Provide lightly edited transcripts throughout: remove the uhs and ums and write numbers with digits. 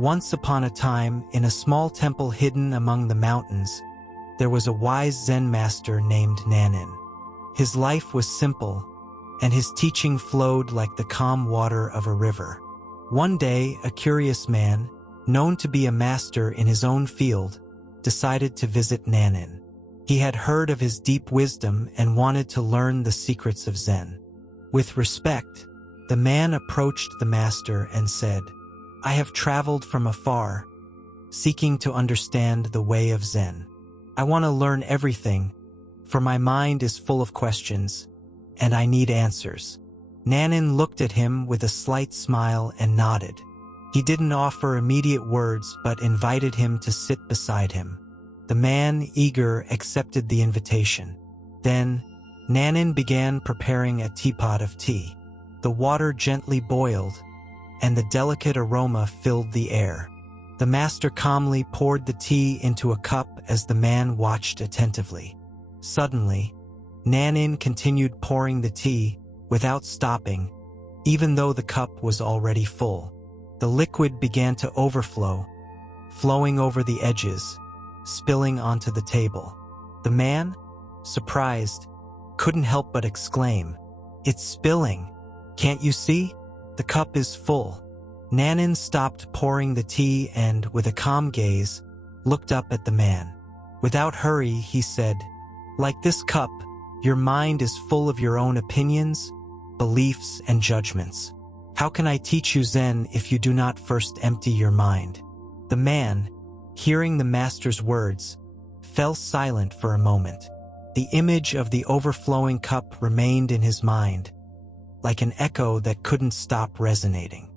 Once upon a time, in a small temple hidden among the mountains, there was a wise Zen master named Nan-nin. His life was simple, and his teaching flowed like the calm water of a river. One day, a curious man, known to be a master in his own field, decided to visit Nan-nin. He had heard of his deep wisdom and wanted to learn the secrets of Zen. With respect, the man approached the master and said, "I have traveled from afar, seeking to understand the way of Zen. I want to learn everything, for my mind is full of questions, and I need answers." Nan-nin looked at him with a slight smile and nodded. He didn't offer immediate words but invited him to sit beside him. The man, eager, accepted the invitation. Then, Nan-nin began preparing a teapot of tea. The water gently boiled, and the delicate aroma filled the air. The master calmly poured the tea into a cup as the man watched attentively. Suddenly, Nan-nin continued pouring the tea without stopping, even though the cup was already full. The liquid began to overflow, flowing over the edges, spilling onto the table. The man, surprised, couldn't help but exclaim, "It's spilling! Can't you see? The cup is full." Nan-nin stopped pouring the tea and, with a calm gaze, looked up at the man. Without hurry, he said, "Like this cup, your mind is full of your own opinions, beliefs, and judgments. How can I teach you Zen if you do not first empty your mind?" The man, hearing the master's words, fell silent for a moment. The image of the overflowing cup remained in his mind, like an echo that couldn't stop resonating.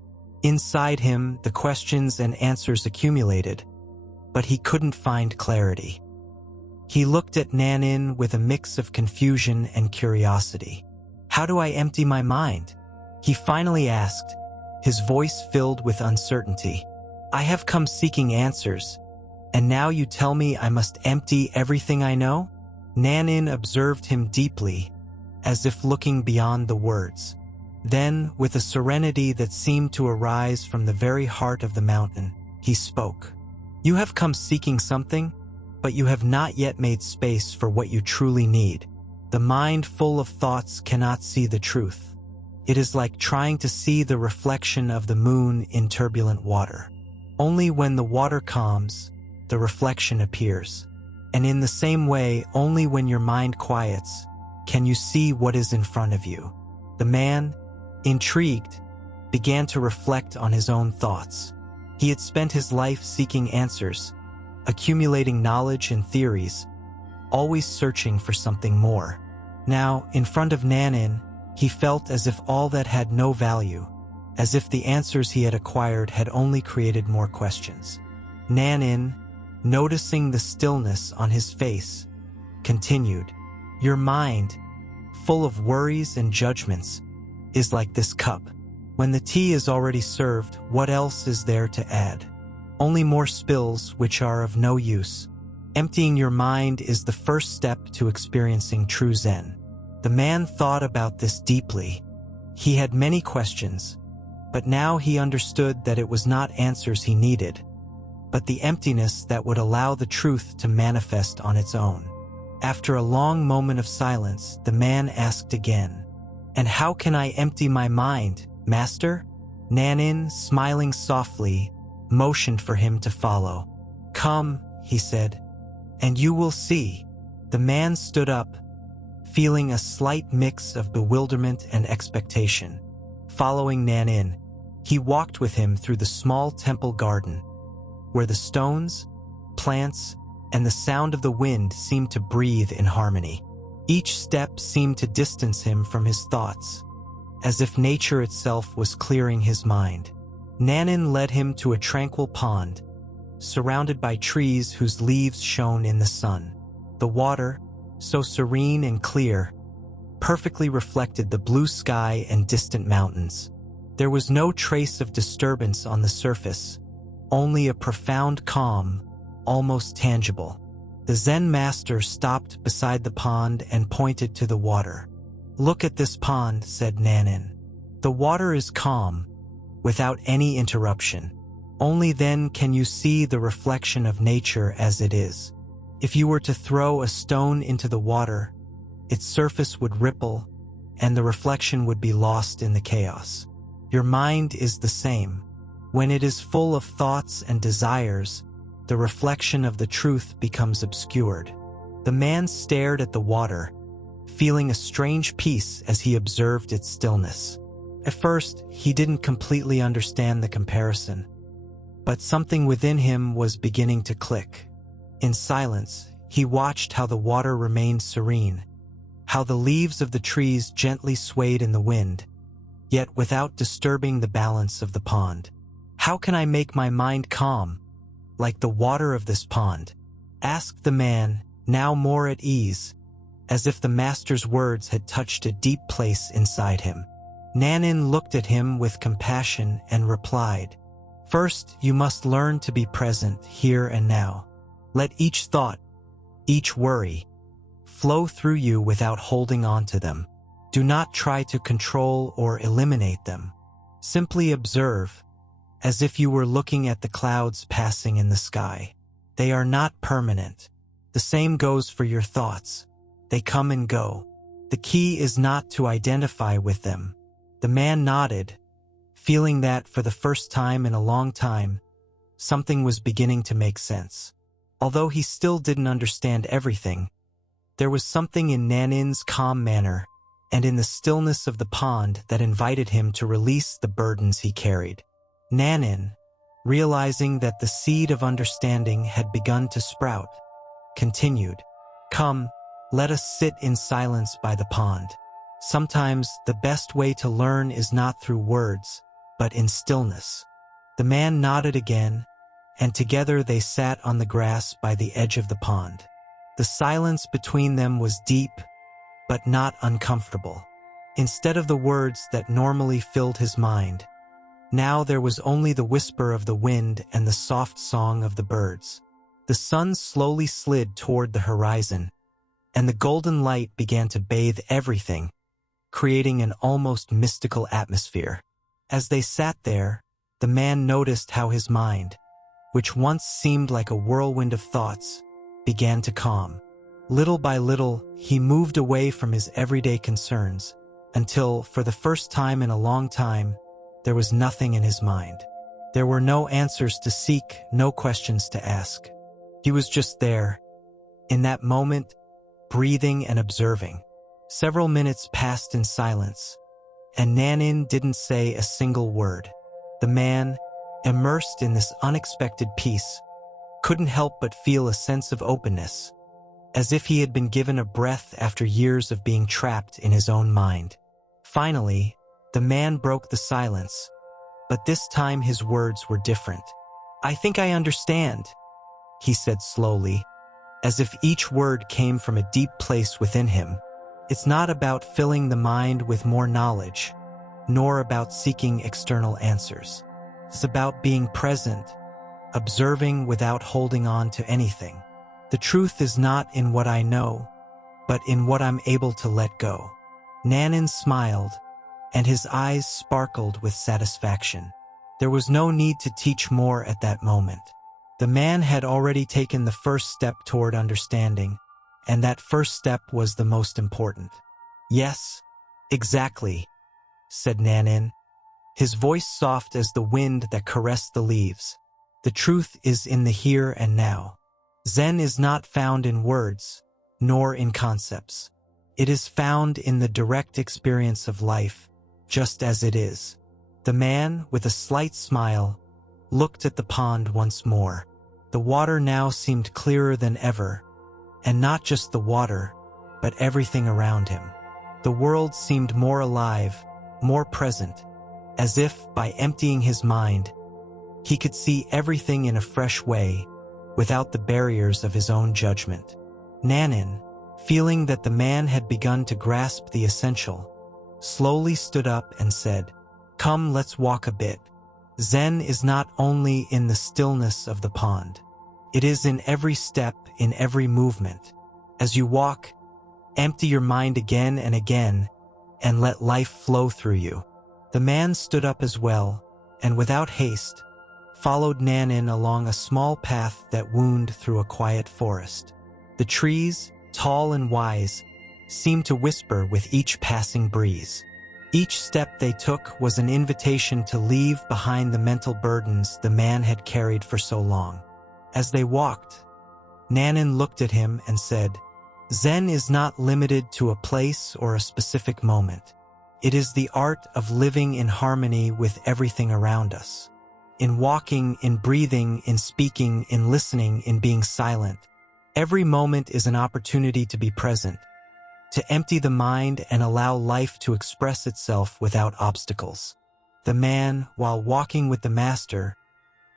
Inside him, the questions and answers accumulated, but he couldn't find clarity. He looked at Nan-nin with a mix of confusion and curiosity. "How do I empty my mind?" he finally asked, his voice filled with uncertainty. "I have come seeking answers, and now you tell me I must empty everything I know?" Nan-nin observed him deeply, as if looking beyond the words. Then, with a serenity that seemed to arise from the very heart of the mountain, he spoke. "You have come seeking something, but you have not yet made space for what you truly need. The mind full of thoughts cannot see the truth. It is like trying to see the reflection of the moon in turbulent water. Only when the water calms, the reflection appears. And in the same way, only when your mind quiets, can you see what is in front of you." The man, intrigued, began to reflect on his own thoughts. He had spent his life seeking answers, accumulating knowledge and theories, always searching for something more. Now, in front of Nan-nin, he felt as if all that had no value, as if the answers he had acquired had only created more questions. Nan-nin, noticing the stillness on his face, continued, "Your mind, full of worries and judgments, is like this cup. When the tea is already served, what else is there to add? Only more spills which are of no use. Emptying your mind is the first step to experiencing true Zen." The man thought about this deeply. He had many questions, but now he understood that it was not answers he needed, but the emptiness that would allow the truth to manifest on its own. After a long moment of silence, the man asked again, "And how can I empty my mind, master?" Nan-nin, smiling softly, motioned for him to follow. "Come," he said, "and you will see." The man stood up, feeling a slight mix of bewilderment and expectation. Following Nan-nin, he walked with him through the small temple garden, where the stones, plants, and the sound of the wind seemed to breathe in harmony. Each step seemed to distance him from his thoughts, as if nature itself was clearing his mind. Nan-nin led him to a tranquil pond, surrounded by trees whose leaves shone in the sun. The water, so serene and clear, perfectly reflected the blue sky and distant mountains. There was no trace of disturbance on the surface, only a profound calm, almost tangible. The Zen master stopped beside the pond and pointed to the water. "Look at this pond," said Nan-nin. "The water is calm, without any interruption. Only then can you see the reflection of nature as it is. If you were to throw a stone into the water, its surface would ripple, and the reflection would be lost in the chaos. Your mind is the same. When it is full of thoughts and desires, the reflection of the truth becomes obscured. The man stared at the water, feeling a strange peace as he observed its stillness. At first, he didn't completely understand the comparison, but something within him was beginning to click. In silence, he watched how the water remained serene, how the leaves of the trees gently swayed in the wind, yet without disturbing the balance of the pond. "How can I make my mind calm, like the water of this pond?" asked the man, now more at ease, as if the master's words had touched a deep place inside him. Nan-nin looked at him with compassion and replied, "First, you must learn to be present here and now. Let each thought, each worry, flow through you without holding on to them. Do not try to control or eliminate them. Simply observe, as if you were looking at the clouds passing in the sky. They are not permanent. The same goes for your thoughts. They come and go. The key is not to identify with them." The man nodded, feeling that for the first time in a long time, something was beginning to make sense. Although he still didn't understand everything, there was something in Nan-nin's calm manner and in the stillness of the pond that invited him to release the burdens he carried. Nan-nin, realizing that the seed of understanding had begun to sprout, continued, "Come, let us sit in silence by the pond. Sometimes the best way to learn is not through words, but in stillness." The man nodded again, and together they sat on the grass by the edge of the pond. The silence between them was deep, but not uncomfortable. Instead of the words that normally filled his mind, now there was only the whisper of the wind and the soft song of the birds. The sun slowly slid toward the horizon, and the golden light began to bathe everything, creating an almost mystical atmosphere. As they sat there, the man noticed how his mind, which once seemed like a whirlwind of thoughts, began to calm. Little by little, he moved away from his everyday concerns, until, for the first time in a long time, there was nothing in his mind. There were no answers to seek, no questions to ask. He was just there, in that moment, breathing and observing. Several minutes passed in silence, and Nan-nin didn't say a single word. The man, immersed in this unexpected peace, couldn't help but feel a sense of openness, as if he had been given a breath after years of being trapped in his own mind. Finally, the man broke the silence, but this time his words were different. "I think I understand," he said slowly, as if each word came from a deep place within him. "It's not about filling the mind with more knowledge, nor about seeking external answers. It's about being present, observing without holding on to anything. The truth is not in what I know, but in what I'm able to let go." Nan-nin smiled, and his eyes sparkled with satisfaction. There was no need to teach more at that moment. The man had already taken the first step toward understanding, and that first step was the most important. "Yes, exactly," said Nan-nin, his voice soft as the wind that caressed the leaves. "The truth is in the here and now. Zen is not found in words, nor in concepts. It is found in the direct experience of life, just as it is." The man, with a slight smile, looked at the pond once more. The water now seemed clearer than ever, and not just the water, but everything around him. The world seemed more alive, more present, as if, by emptying his mind, he could see everything in a fresh way, without the barriers of his own judgment. Nan-nin, feeling that the man had begun to grasp the essential, slowly stood up and said, "Come, let's walk a bit." Zen is not only in the stillness of the pond. It is in every step, in every movement. As you walk, empty your mind again and again, and let life flow through you. The man stood up as well, and without haste, followed Nan-nin along a small path that wound through a quiet forest. The trees, tall and wise, seemed to whisper with each passing breeze. Each step they took was an invitation to leave behind the mental burdens the man had carried for so long. As they walked, Nan-nin looked at him and said, "Zen is not limited to a place or a specific moment. It is the art of living in harmony with everything around us. In walking, in breathing, in speaking, in listening, in being silent. Every moment is an opportunity to be present, to empty the mind and allow life to express itself without obstacles." The man, while walking with the master,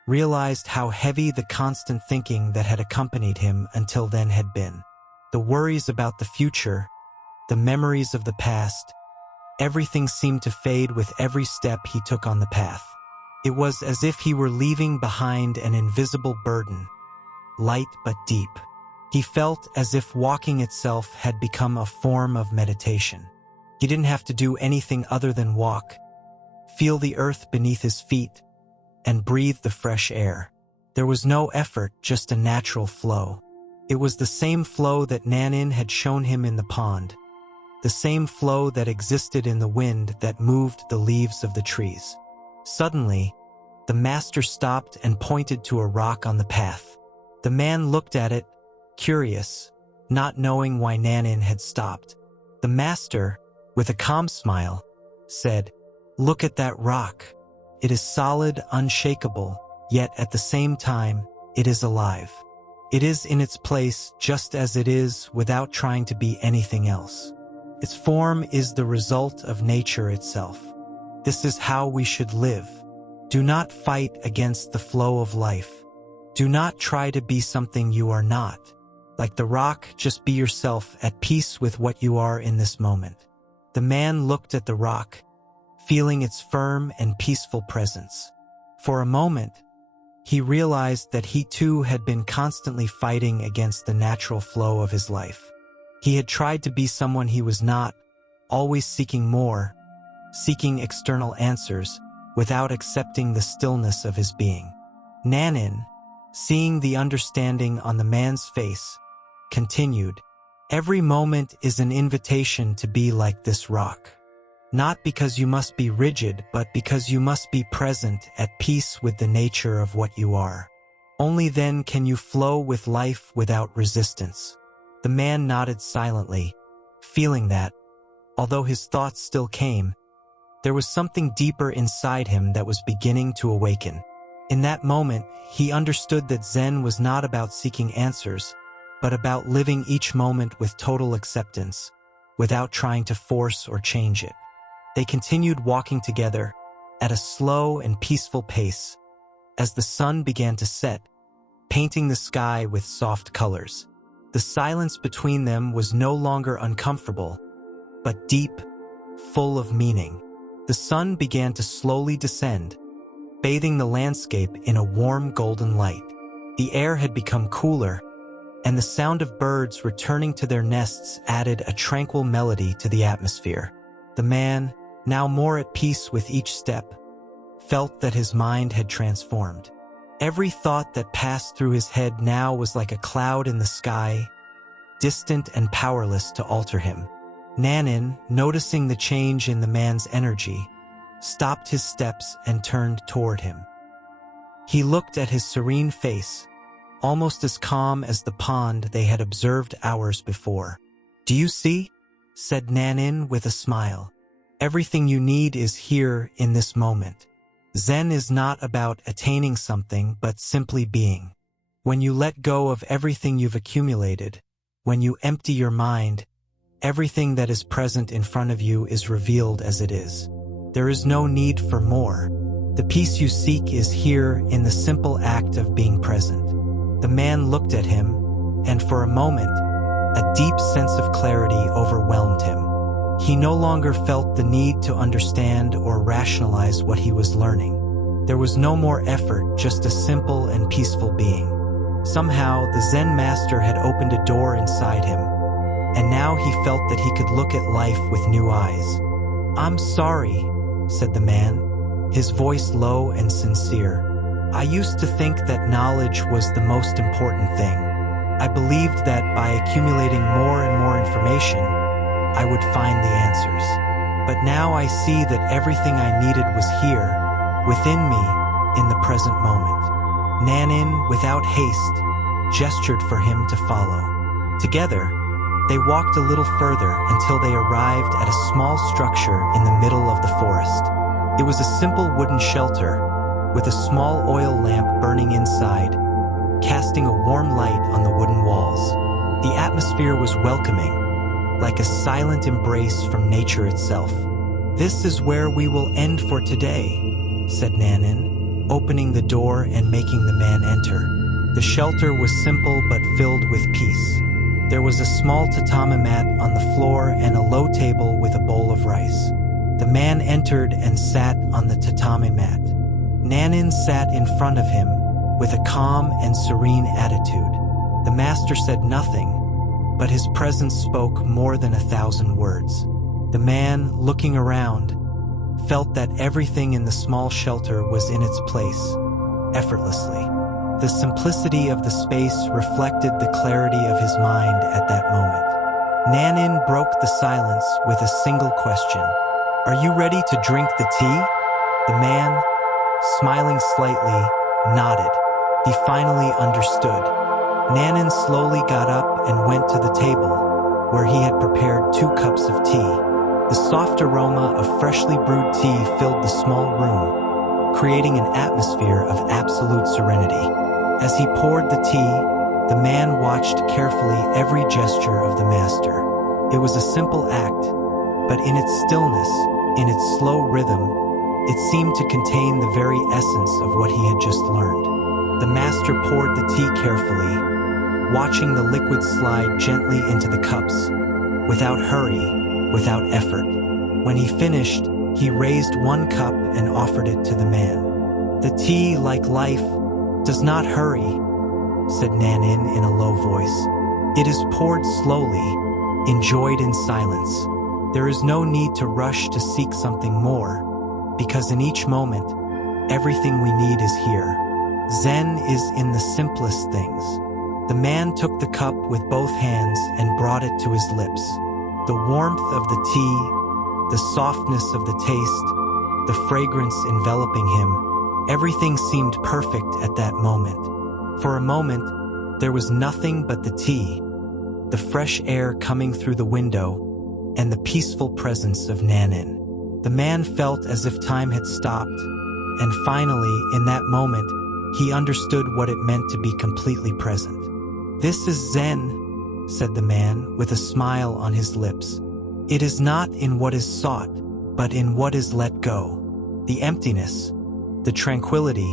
realized how heavy the constant thinking that had accompanied him until then had been. The worries about the future, the memories of the past, everything seemed to fade with every step he took on the path. It was as if he were leaving behind an invisible burden, light but deep. He felt as if walking itself had become a form of meditation. He didn't have to do anything other than walk, feel the earth beneath his feet, and breathe the fresh air. There was no effort, just a natural flow. It was the same flow that Nan-nin had shown him in the pond, the same flow that existed in the wind that moved the leaves of the trees. Suddenly, the master stopped and pointed to a rock on the path. The man looked at it, curious, not knowing why Nan-nin had stopped. The master, with a calm smile, said, "Look at that rock. It is solid, unshakable, yet at the same time, it is alive. It is in its place just as it is without trying to be anything else. Its form is the result of nature itself. This is how we should live. Do not fight against the flow of life. Do not try to be something you are not. Like the rock, just be yourself, at peace with what you are in this moment." The man looked at the rock, feeling its firm and peaceful presence. For a moment, he realized that he too had been constantly fighting against the natural flow of his life. He had tried to be someone he was not, always seeking more, seeking external answers, without accepting the stillness of his being. Nan-nin, seeing the understanding on the man's face, continued, "Every moment is an invitation to be like this rock. Not because you must be rigid, but because you must be present, at peace with the nature of what you are. Only then can you flow with life without resistance." The man nodded silently, feeling that, although his thoughts still came, there was something deeper inside him that was beginning to awaken. In that moment, he understood that Zen was not about seeking answers, but about living each moment with total acceptance, without trying to force or change it. They continued walking together, at a slow and peaceful pace, as the sun began to set, painting the sky with soft colors. The silence between them was no longer uncomfortable, but deep, full of meaning. The sun began to slowly descend, bathing the landscape in a warm golden light. The air had become cooler, and the sound of birds returning to their nests added a tranquil melody to the atmosphere. The man, now more at peace with each step, felt that his mind had transformed. Every thought that passed through his head now was like a cloud in the sky, distant and powerless to alter him. Nan-nin, noticing the change in the man's energy, stopped his steps and turned toward him. He looked at his serene face, almost as calm as the pond they had observed hours before. "Do you see?" said Nan-nin with a smile. "Everything you need is here in this moment. Zen is not about attaining something, but simply being. When you let go of everything you've accumulated, when you empty your mind, everything that is present in front of you is revealed as it is. There is no need for more. The peace you seek is here in the simple act of being present." The man looked at him, and for a moment, a deep sense of clarity overwhelmed him. He no longer felt the need to understand or rationalize what he was learning. There was no more effort, just a simple and peaceful being. Somehow, the Zen master had opened a door inside him, and now he felt that he could look at life with new eyes. "I'm sorry," said the man, his voice low and sincere. I used to think that knowledge was the most important thing. I believed that by accumulating more and more information, I would find the answers. But now I see that everything I needed was here, within me, in the present moment. Nan-nin, without haste, gestured for him to follow. Together, they walked a little further until they arrived at a small structure in the middle of the forest. It was a simple wooden shelter, with a small oil lamp burning inside, casting a warm light on the wooden walls. The atmosphere was welcoming, like a silent embrace from nature itself. "This is where we will end for today," said Nan-nin, opening the door and making the man enter. The shelter was simple but filled with peace. There was a small tatami mat on the floor and a low table with a bowl of rice. The man entered and sat on the tatami mat. Nan-nin sat in front of him with a calm and serene attitude. The master said nothing, but his presence spoke more than 1,000 words. The man, looking around, felt that everything in the small shelter was in its place, effortlessly. The simplicity of the space reflected the clarity of his mind at that moment. Nan-nin broke the silence with a single question. "Are you ready to drink the tea?" The man, smiling slightly, nodded. He finally understood. Nan-nin slowly got up and went to the table, where he had prepared 2 cups of tea. The soft aroma of freshly brewed tea filled the small room, creating an atmosphere of absolute serenity. As he poured the tea, the man watched carefully every gesture of the master. It was a simple act, but in its stillness, in its slow rhythm, it seemed to contain the very essence of what he had just learned. The master poured the tea carefully, watching the liquid slide gently into the cups, without hurry, without effort. When he finished, he raised 1 cup and offered it to the man. "The tea, like life, does not hurry," said Nan-nin in a low voice. "It is poured slowly, enjoyed in silence. There is no need to rush to seek something more, because in each moment, everything we need is here. Zen is in the simplest things." The man took the cup with both hands and brought it to his lips. The warmth of the tea, the softness of the taste, the fragrance enveloping him, everything seemed perfect at that moment. For a moment, there was nothing but the tea, the fresh air coming through the window, and the peaceful presence of Nan-nin. The man felt as if time had stopped, and finally, in that moment, he understood what it meant to be completely present. "This is Zen," said the man with a smile on his lips. "It is not in what is sought, but in what is let go. The emptiness, the tranquility,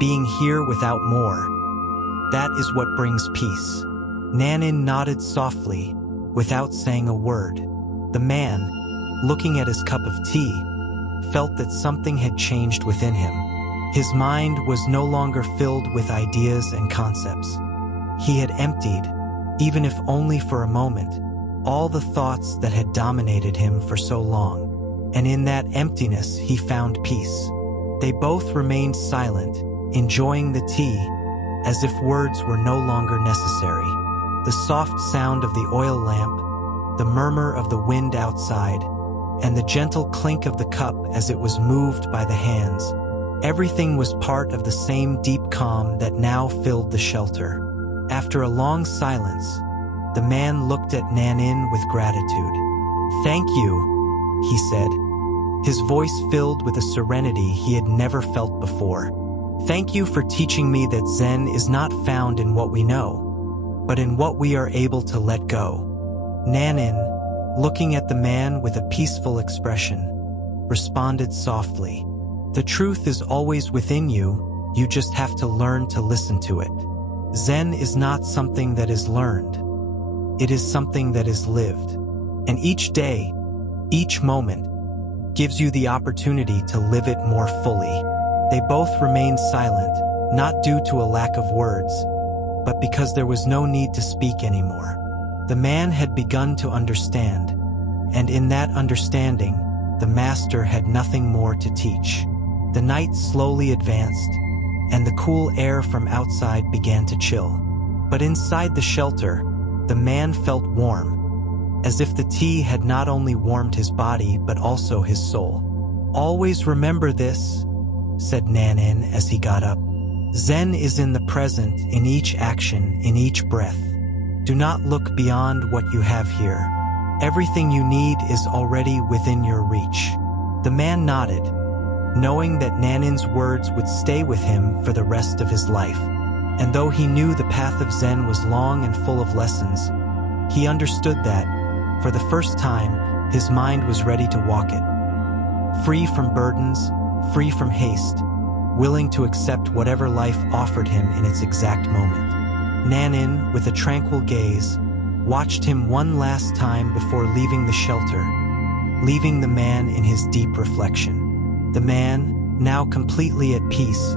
being here without more. That is what brings peace." Nan-nin nodded softly, without saying a word. The man, looking at his cup of tea, felt that something had changed within him. His mind was no longer filled with ideas and concepts. He had emptied, even if only for a moment, all the thoughts that had dominated him for so long. And in that emptiness, he found peace. They both remained silent, enjoying the tea, as if words were no longer necessary. The soft sound of the oil lamp, the murmur of the wind outside, and the gentle clink of the cup as it was moved by the hands, everything was part of the same deep calm that now filled the shelter. After a long silence, the man looked at Nan-nin with gratitude. "Thank you," he said, his voice filled with a serenity he had never felt before. "Thank you for teaching me that Zen is not found in what we know, but in what we are able to let go." Nan-nin, looking at the man with a peaceful expression, responded softly, "The truth is always within you, you just have to learn to listen to it. Zen is not something that is learned. It is something that is lived. And each day, each moment, gives you the opportunity to live it more fully." They both remained silent, not due to a lack of words, but because there was no need to speak anymore. The man had begun to understand, and in that understanding, the master had nothing more to teach. The night slowly advanced, and the cool air from outside began to chill. But inside the shelter, the man felt warm, as if the tea had not only warmed his body but also his soul. "Always remember this," said Nan-nin as he got up. "Zen is in the present, in each action, in each breath. Do not look beyond what you have here. Everything you need is already within your reach." The man nodded, knowing that Nan-nin's words would stay with him for the rest of his life. And though he knew the path of Zen was long and full of lessons, he understood that, for the first time, his mind was ready to walk it. Free from burdens, free from haste, willing to accept whatever life offered him in its exact moment. Nan-nin, with a tranquil gaze, watched him one last time before leaving the shelter, leaving the man in his deep reflection. The man, now completely at peace,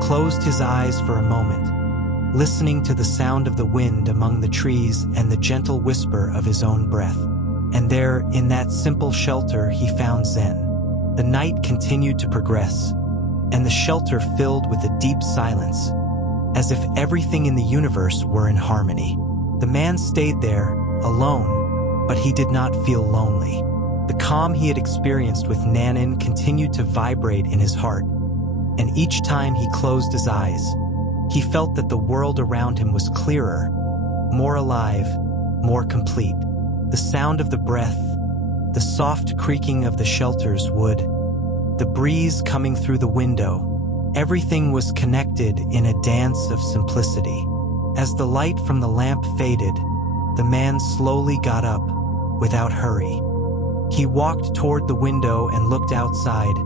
closed his eyes for a moment, listening to the sound of the wind among the trees and the gentle whisper of his own breath. And there, in that simple shelter, he found Zen. The night continued to progress, and the shelter filled with a deep silence, as if everything in the universe were in harmony. The man stayed there, alone, but he did not feel lonely. The calm he had experienced with Nan-nin continued to vibrate in his heart, and each time he closed his eyes, he felt that the world around him was clearer, more alive, more complete. The sound of the breath, the soft creaking of the shelter's wood, the breeze coming through the window, everything was connected in a dance of simplicity. As the light from the lamp faded, the man slowly got up, without hurry. He walked toward the window and looked outside,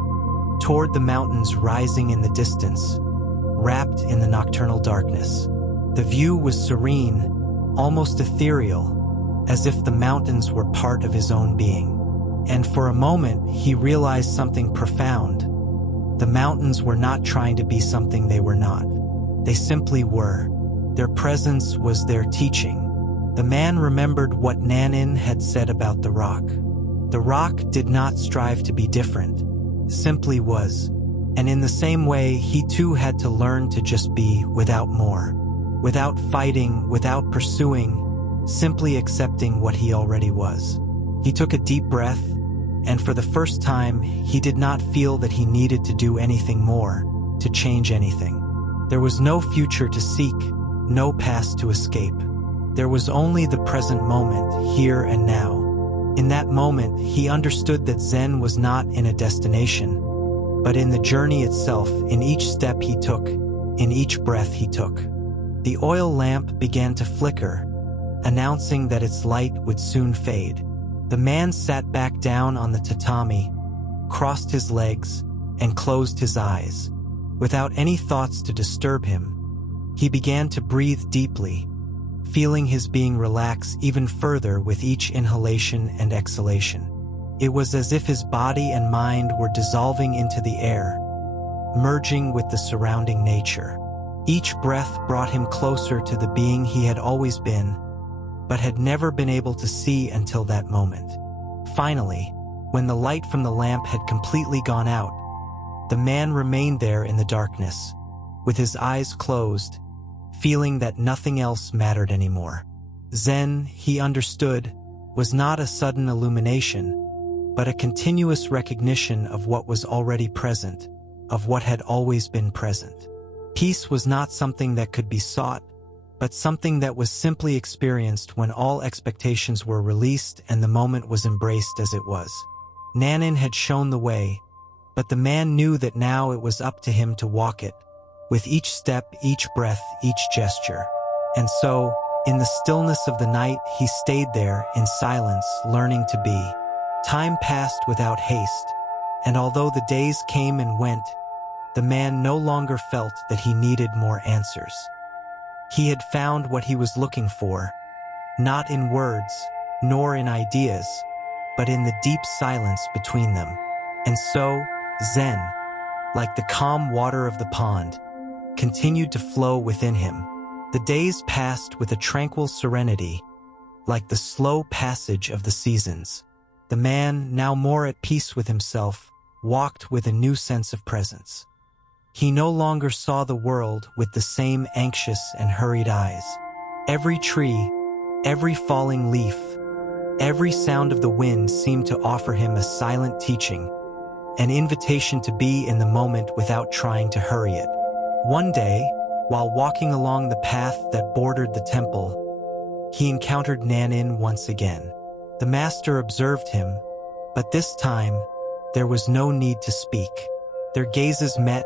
toward the mountains rising in the distance, wrapped in the nocturnal darkness. The view was serene, almost ethereal, as if the mountains were part of his own being. And for a moment, he realized something profound. The mountains were not trying to be something they were not. They simply were. Their presence was their teaching. The man remembered what Nan-nin had said about the rock. The rock did not strive to be different, simply was. And in the same way, he too had to learn to just be without more, without fighting, without pursuing, simply accepting what he already was. He took a deep breath, and for the first time, he did not feel that he needed to do anything more, to change anything. There was no future to seek, no past to escape. There was only the present moment, here and now. In that moment, he understood that Zen was not in a destination, but in the journey itself, in each step he took, in each breath he took. The oil lamp began to flicker, announcing that its light would soon fade. The man sat back down on the tatami, crossed his legs, and closed his eyes. Without any thoughts to disturb him, he began to breathe deeply, feeling his being relax even further with each inhalation and exhalation. It was as if his body and mind were dissolving into the air, merging with the surrounding nature. Each breath brought him closer to the being he had always been, but had never been able to see until that moment. Finally, when the light from the lamp had completely gone out, the man remained there in the darkness, with his eyes closed, feeling that nothing else mattered anymore. Zen, he understood, was not a sudden illumination, but a continuous recognition of what was already present, of what had always been present. Peace was not something that could be sought, but something that was simply experienced when all expectations were released and the moment was embraced as it was. Nan-nin had shown the way, but the man knew that now it was up to him to walk it, with each step, each breath, each gesture. And so, in the stillness of the night, he stayed there in silence, learning to be. Time passed without haste, and although the days came and went, the man no longer felt that he needed more answers. He had found what he was looking for, not in words, nor in ideas, but in the deep silence between them. And so, Zen, like the calm water of the pond, continued to flow within him. The days passed with a tranquil serenity, like the slow passage of the seasons. The man, now more at peace with himself, walked with a new sense of presence. He no longer saw the world with the same anxious and hurried eyes. Every tree, every falling leaf, every sound of the wind seemed to offer him a silent teaching, an invitation to be in the moment without trying to hurry it. One day, while walking along the path that bordered the temple, he encountered Nan-nin once again. The master observed him, but this time, there was no need to speak. Their gazes met,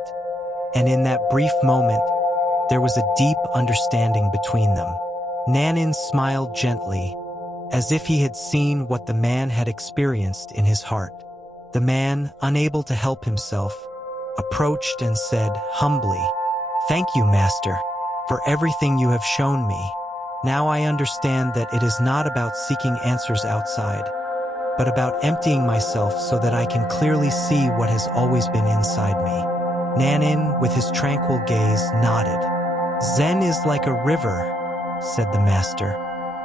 and in that brief moment, there was a deep understanding between them. Nan-nin smiled gently, as if he had seen what the man had experienced in his heart. The man, unable to help himself, approached and said humbly, "Thank you, Master, for everything you have shown me. Now I understand that it is not about seeking answers outside, but about emptying myself so that I can clearly see what has always been inside me." Nan-nin, with his tranquil gaze, nodded. "Zen is like a river," said the master.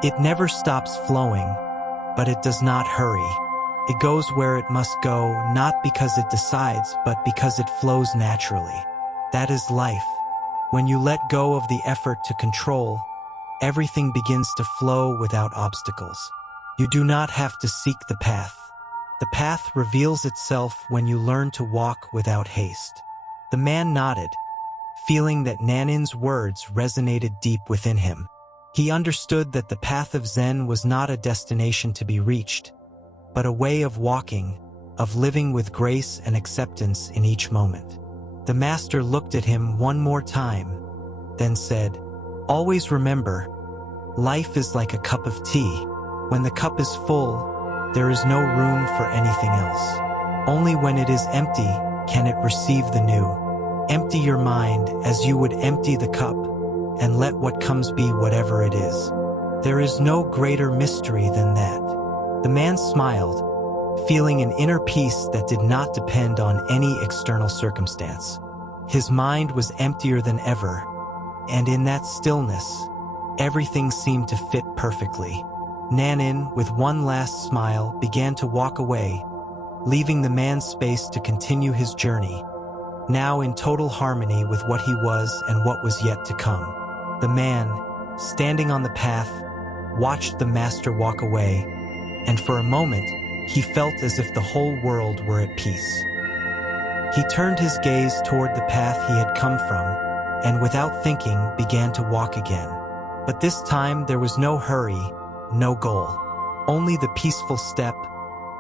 "It never stops flowing, but it does not hurry. It goes where it must go, not because it decides, but because it flows naturally. That is life. When you let go of the effort to control, everything begins to flow without obstacles. You do not have to seek the path. The path reveals itself when you learn to walk without haste." The man nodded, feeling that Nan-nin's words resonated deep within him. He understood that the path of Zen was not a destination to be reached, but a way of walking, of living with grace and acceptance in each moment. The master looked at him one more time, then said, "Always remember, life is like a cup of tea. When the cup is full, there is no room for anything else. Only when it is empty can it receive the new. Empty your mind as you would empty the cup, and let what comes be whatever it is. There is no greater mystery than that." The man smiled, feeling an inner peace that did not depend on any external circumstance. His mind was emptier than ever, and in that stillness, everything seemed to fit perfectly. Nan-nin, with one last smile, began to walk away, leaving the man space to continue his journey, now in total harmony with what he was and what was yet to come. The man, standing on the path, watched the master walk away, and for a moment, he felt as if the whole world were at peace. He turned his gaze toward the path he had come from, and without thinking, began to walk again. But this time there was no hurry, no goal, only the peaceful step,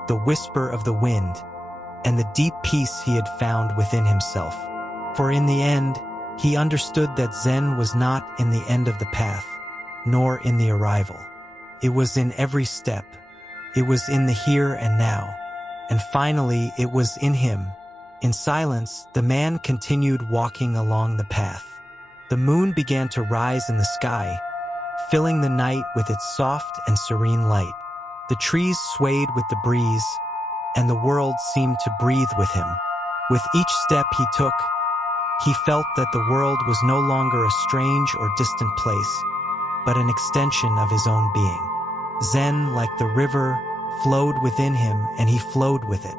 the whisper of the wind, and the deep peace he had found within himself. For in the end, he understood that Zen was not in the end of the path, nor in the arrival. It was in every step. It was in the here and now. And finally, it was in him. In silence, the man continued walking along the path. The moon began to rise in the sky, filling the night with its soft and serene light. The trees swayed with the breeze, and the world seemed to breathe with him. With each step he took, he felt that the world was no longer a strange or distant place, but an extension of his own being. Zen, like the river, flowed within him, and he flowed with it.